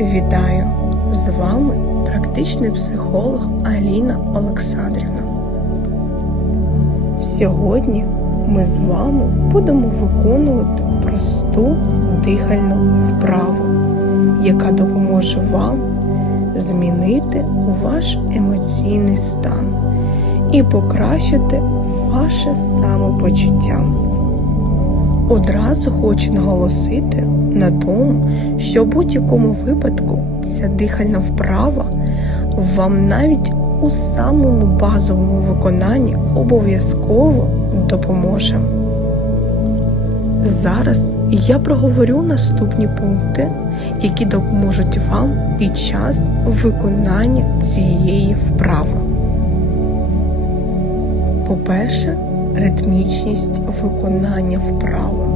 Вітаю! З вами практичний психолог Аліна Олександрівна. Сьогодні ми з вами будемо виконувати просту дихальну вправу, яка допоможе вам змінити ваш емоційний стан і покращити ваше самопочуття. Одразу хочу наголосити на тому, що в будь-якому випадку ця дихальна вправа вам навіть у самому базовому виконанні обов'язково допоможе. Зараз я проговорю наступні пункти, які допоможуть вам під час виконання цієї вправи. По-перше, ритмічність виконання вправи.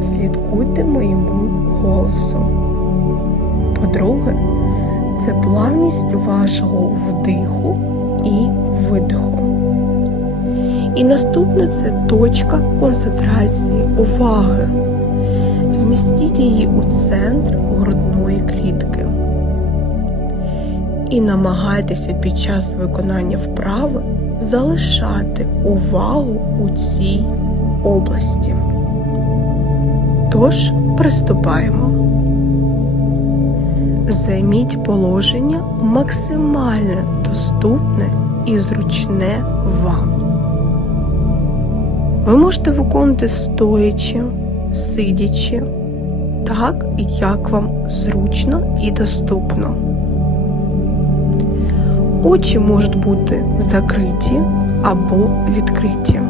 Слідкуйте моєму голосу. По-друге, це плавність вашого вдиху і видиху. І наступне це точка концентрації уваги. Змістіть її у центр грудної клітки. І намагайтеся під час виконання вправи залишати увагу у цій області. Тож приступаємо. Займіть положення максимально доступне і зручне вам. Ви можете виконувати стоячи, сидячи, так, як вам зручно і доступно. Очі можуть бути закриті або відкриті.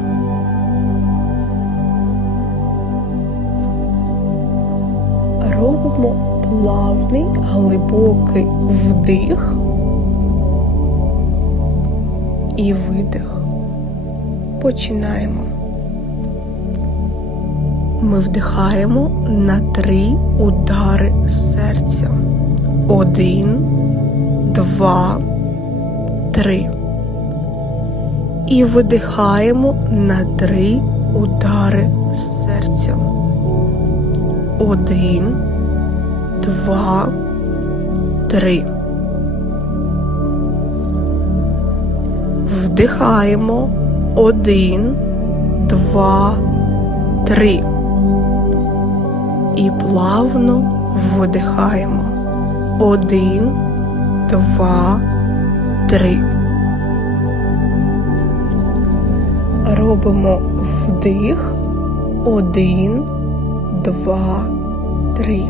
Робимо плавний глибокий вдих і видих. Починаємо. Ми вдихаємо на три удари серця. Один, два, три. І видихаємо на три удари серця. Один, два, три. Вдихаємо. Один, два, три. І плавно видихаємо. Один, два, три. Робимо вдих. Один, два, три.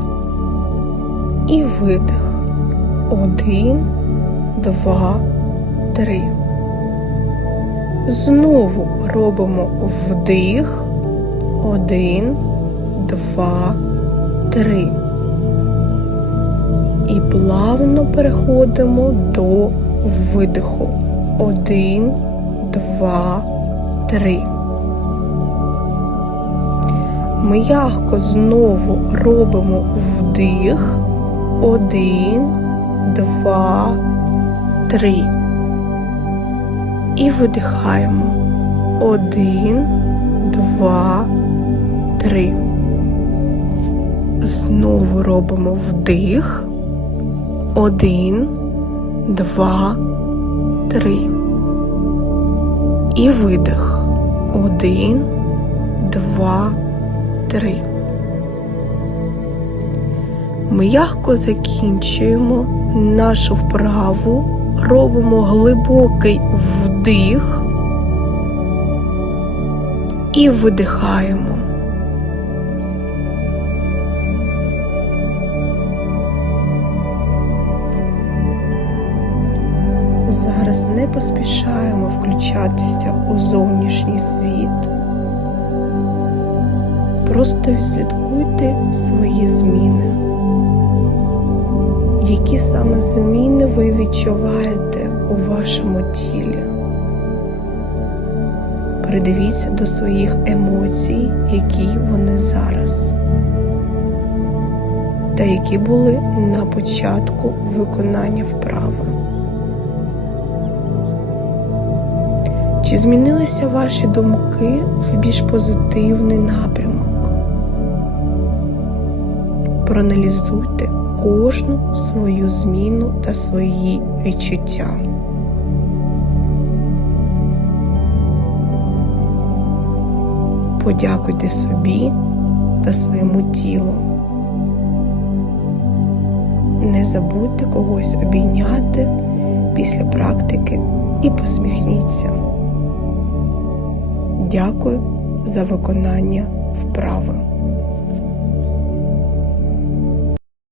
І видих. Один, два, три. Знову робимо вдих. Один, два, три. І плавно переходимо до видиху. Один, два, три. М'яко знову робимо вдих. Один, два, три. І видихаємо. Один, два, три. Знову робимо вдих. Один, два, три. І видих. Один, два, три. М'яко закінчуємо нашу вправу, робимо глибокий вдих і видихаємо. Зараз не поспішаємо включатися у зовнішній світ. Просто відслідкуйте свої зміни. Які саме зміни ви відчуваєте у вашому тілі? Придивіться до своїх емоцій, які вони зараз, та які були на початку виконання вправи. Чи змінилися ваші думки в більш позитивний напрямок? Проаналізуйте кожну свою зміну та свої відчуття. Подякуйте собі та своєму тілу. Не забудьте когось обійняти після практики і посміхніться. Дякую за виконання вправ.